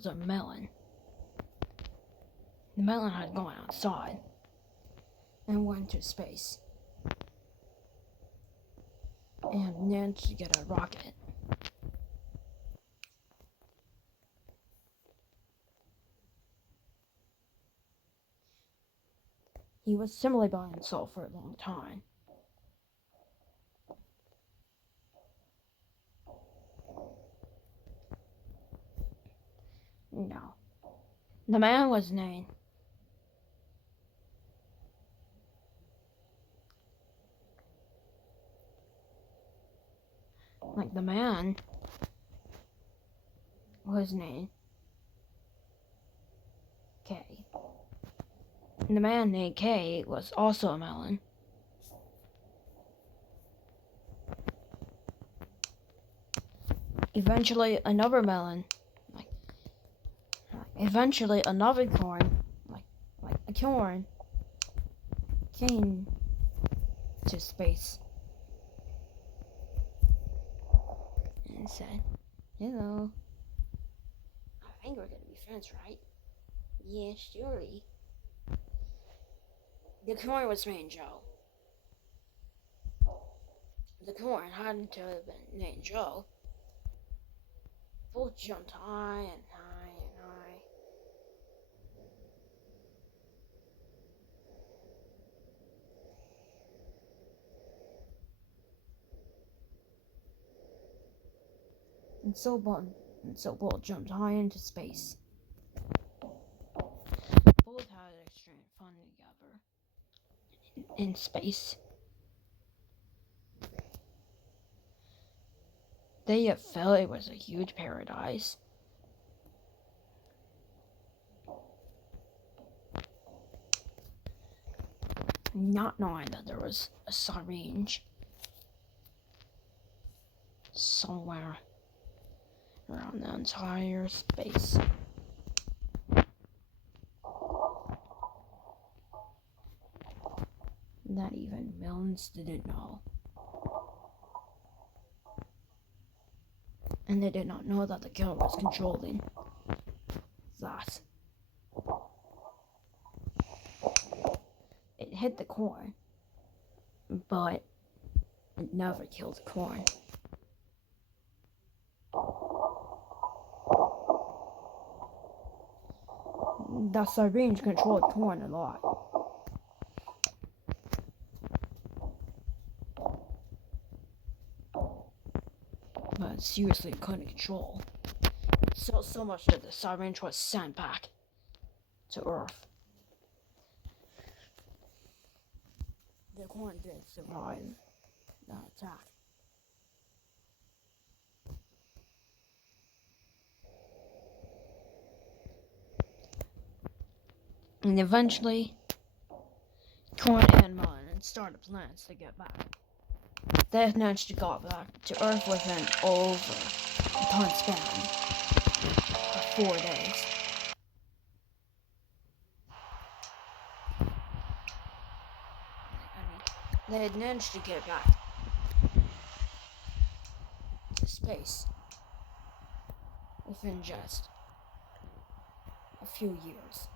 was a melon. The melon had gone outside and went to space and managed to get a rocket. He was simply by himself for a long time. No. The man was named the man was named K. And the man named K was also a melon. Eventually another melon, eventually another corn, like a corn, came to space and said, "Hello, I think we're gonna be friends, right?" "Yeah, surely." The corn was named Joe. The corn hadn't to have been named Joe. Both jumped high and high and high. And so both jumped high into space. Both had extreme fun together in space. They felt it was a huge paradise. Not knowing that there was a syringe somewhere around the entire space. That even Melons didn't know. And they did not know that the killer was controlling that. It hit the corn, but it never killed the corn. The syringe controlled corn a lot. But seriously couldn't control. So much that the syringe was sent back to Earth. The corn did survive the attack. And eventually, corn and melon started plans to get back. They managed to get back to Earth within over a time span of 4 days. They had managed to get back to space within just a few years.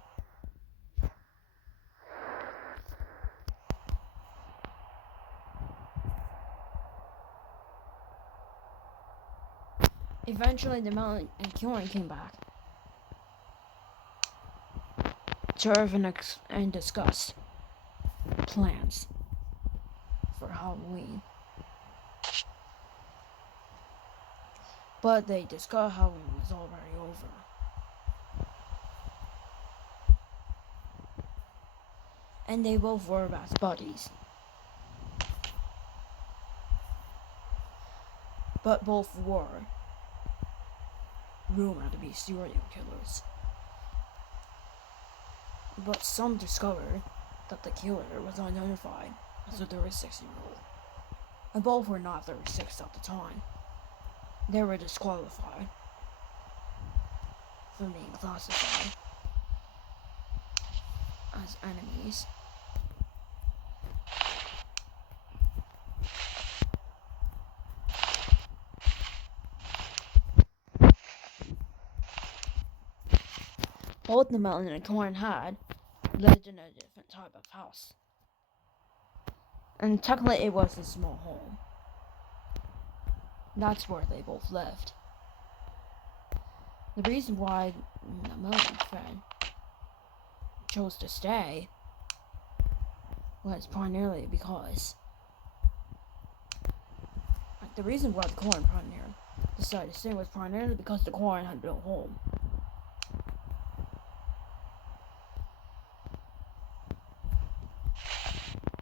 Eventually, the melon and corn came back to Earth and discussed plans for Halloween. But they discussed Halloween was already over. And they both were best buddies. But both were rumored to be serial killers. But some discovered that the killer was unidentified as a 36-year-old. And both were not 36 at the time. They were disqualified from being classified as enemies. Both the melon and the corn had lived in a different type of house. And technically it was a small home. That's where they both lived. The reason why the melon friend chose to stay was primarily because the reason why the corn primarily decided to stay was primarily because the corn had no home.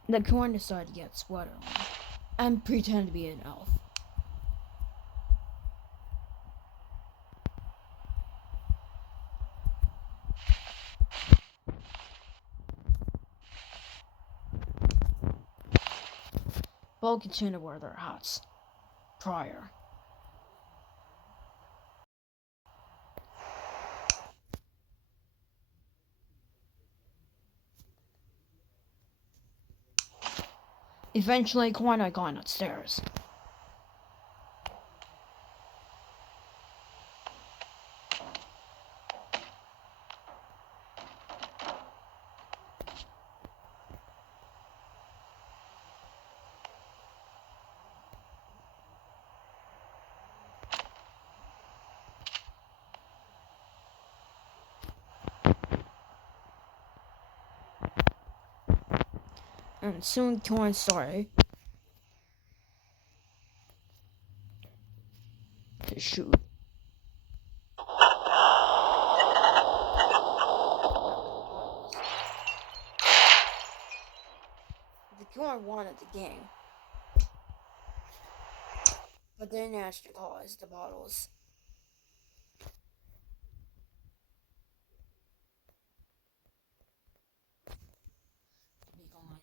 The corn decided to get sweater on and pretend to be an elf. Both continued to wear their hats prior. Eventually, Corn had gone upstairs. And soon Corn started to shoot. The Corn wanted the game, but they managed to cause the bottles. To be gone.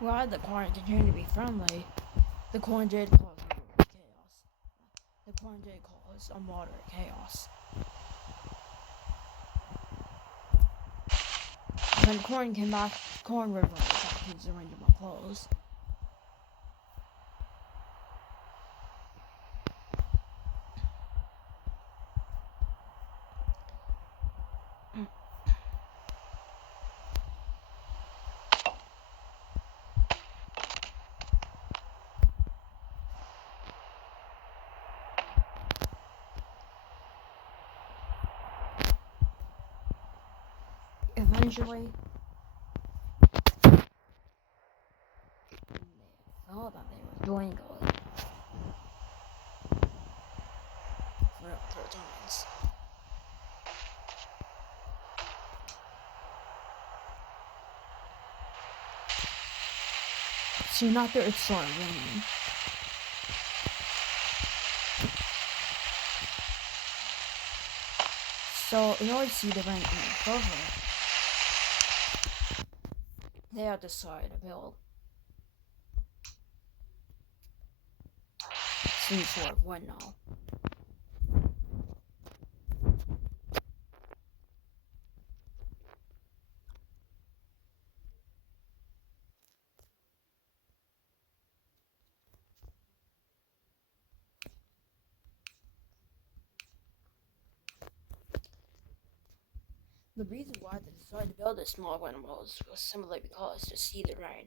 While the Corn continued to be friendly, the Corn did cause moderate chaos. The Corn did cause a moderate chaos. When Corn came back, Corn reverted back to his original clothes. Eventually, they felt that they were doing good for their times. Soon after, it started raining. So, in order to see the rain any further, they had decided to build some sort of windmill. The reason why they decided to build this small windmill was simply because to see the rain.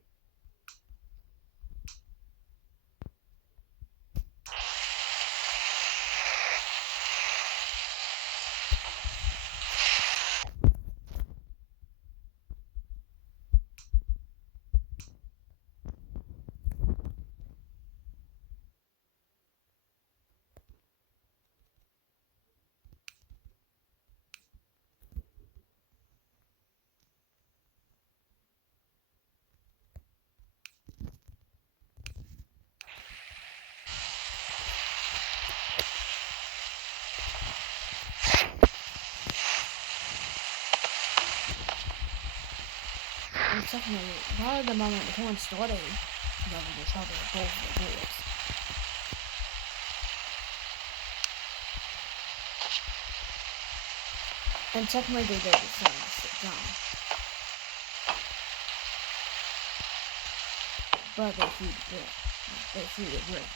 And secondly, right at the moment the Corn started yelling each other both the bullets. And technically they did decide to sit down. But they threw the brick. They threw the brick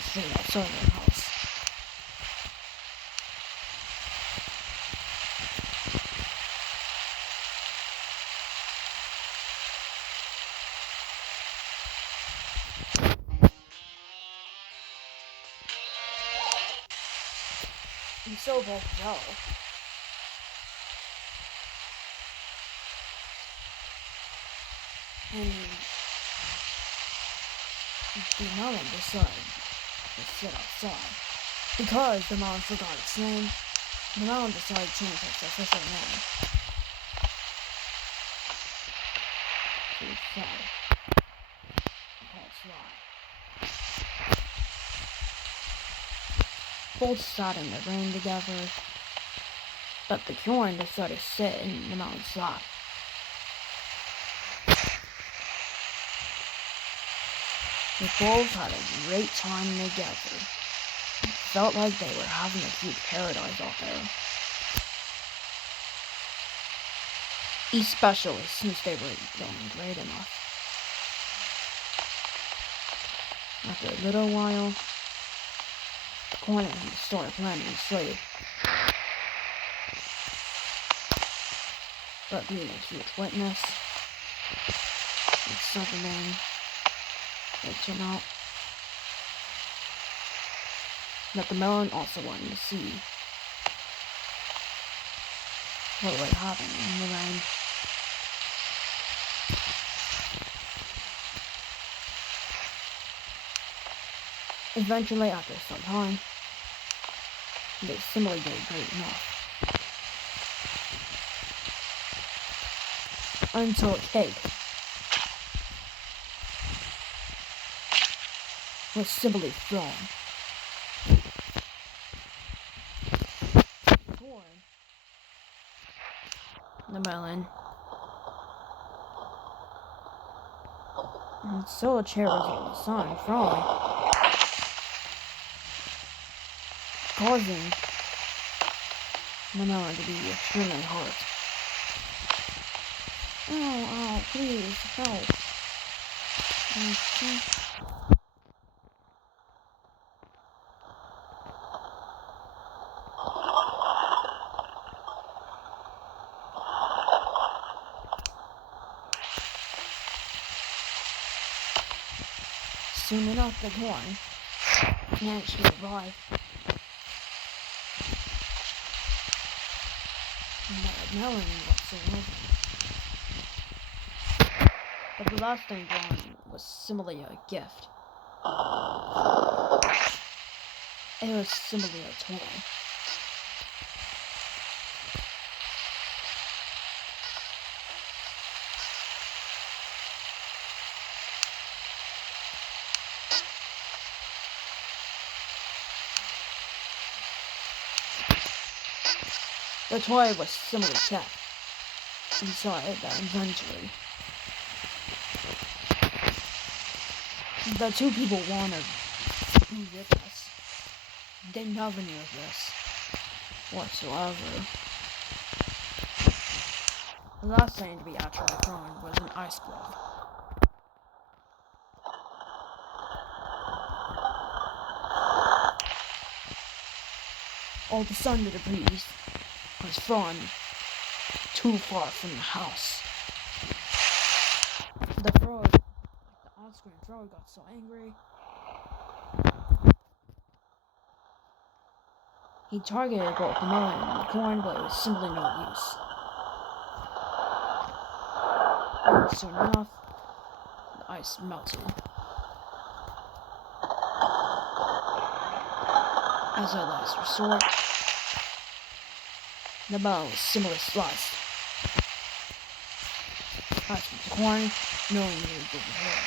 straight outside their house. And so both fell. And the Melon decided to sit outside. Because the Melon forgot its name, the Melon decided to change its official name to Sly. Called Sly. Both sat in the rain together, but the Corn decided to sit in the Melon's lap. They both had a great time together. It felt like they were having a cute paradise out there. Especially since they were going great enough. After a little while, the Corn and he started planning to sleep. But being a huge witness, it's something they turn out that the Melon also wanted to see what would happen in the rain. Eventually, after some time, they simply did great enough. Until a cake was simply thrown. Corn, the Melon, and so a chair was on the sun throwing, causing the Melon to be extremely hurt. Oh, please, help. Soon enough, the Corn managed to survive. And the Melon got so over. But the last thing gone was simply a gift. It was simply a toy. The toy was simply kept inside the inventory. The two people wanted to be with us. They never knew of this whatsoever. The last thing to be actually thrown was an ice block. All of a sudden, the debris was thrown too far from the house. The thrower, the on-screen thrower, got so angry. He targeted both the Melon and the Corn, but it was simply no use. Soon enough, the ice melted. As a last resort, the Melon was simply sliced. As for the Corn, no one really didn't hear.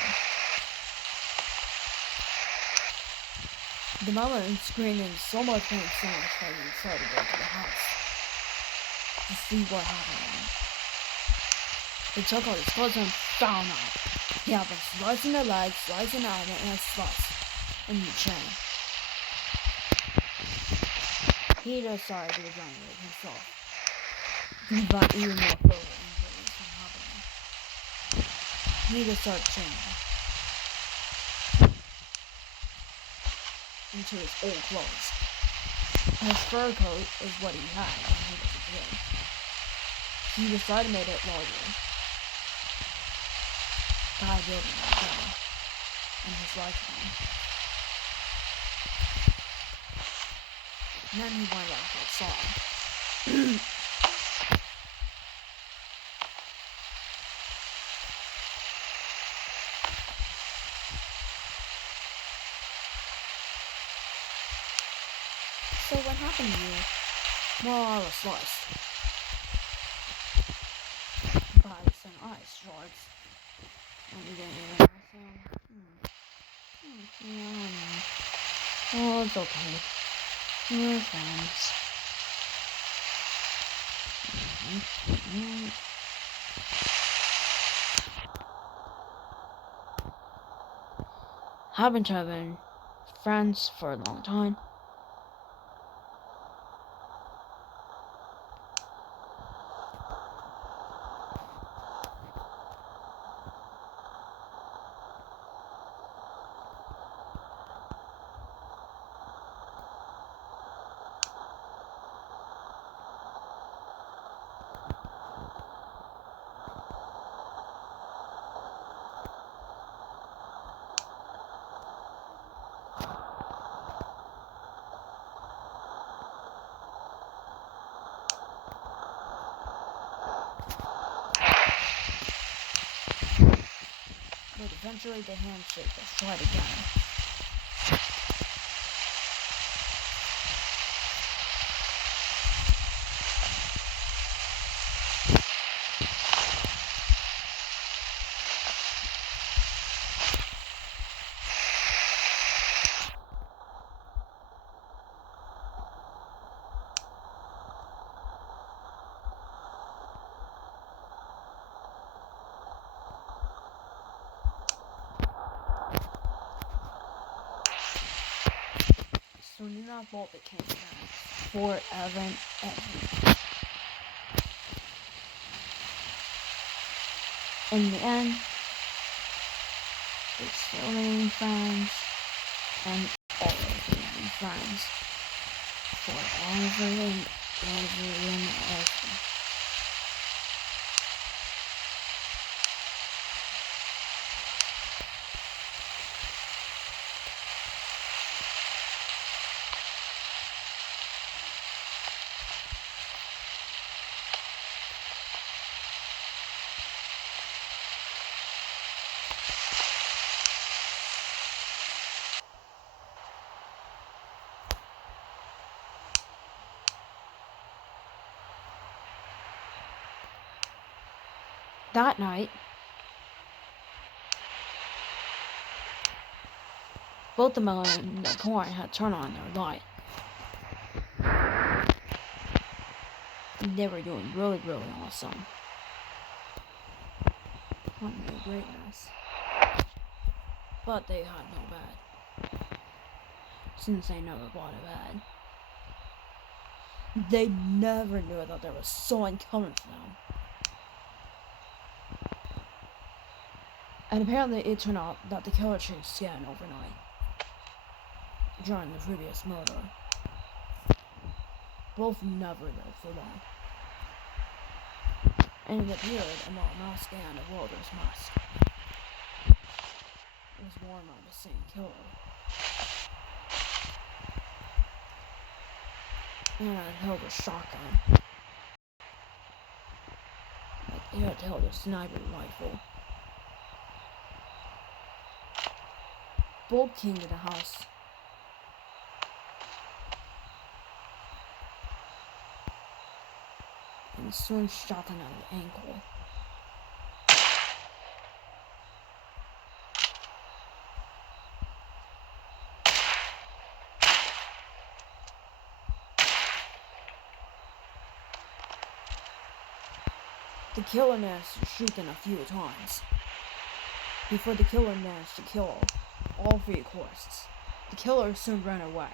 The Melon screamed in so much pain so much that he decided to go to the house to see what happened. He took out his clothes and found out he had been slicing the legs, slicing the arm, and a slice in the chain. he decided to evaluate himself to prevent even more further injuries from happening. He decided changing into his old clothes. His fur coat is what he had when he was a kid. He decided to make it larger by building it again in his lifetime. And then he went back outside. So what happened to you? Well, I was sliced by some ice shards. And you didn't even Oh, it's okay. We're friends. Haven't been friends for a long time. But eventually the handshake was tried again. Soon enough, Bolt became friends forever and ever. In the end, they still remain friends, and always remain friends forever and ever and ever. That night, both the Melon and the Corn had turned on their light. They were doing really, really awesome. What a greatness. But they had no bed, since they never bought a bed. They never knew that there was someone coming for them. And apparently it turned out that the killer chased Scan overnight during the previous murder. Both never lived for long. And it appeared among mask and a welder's mask. It was worn by the same killer. And it held a shotgun. Like it held a sniper rifle. Bolt came to the house. And soon shot him at the ankle. The killer managed to shoot him a few times before the killer managed to kill all three corpses. The killer soon ran away.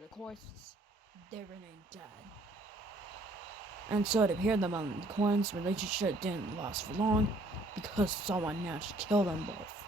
the corpses, they remained dead. And so it appeared that Melon and Coin's relationship didn't last for long because someone managed to kill them both.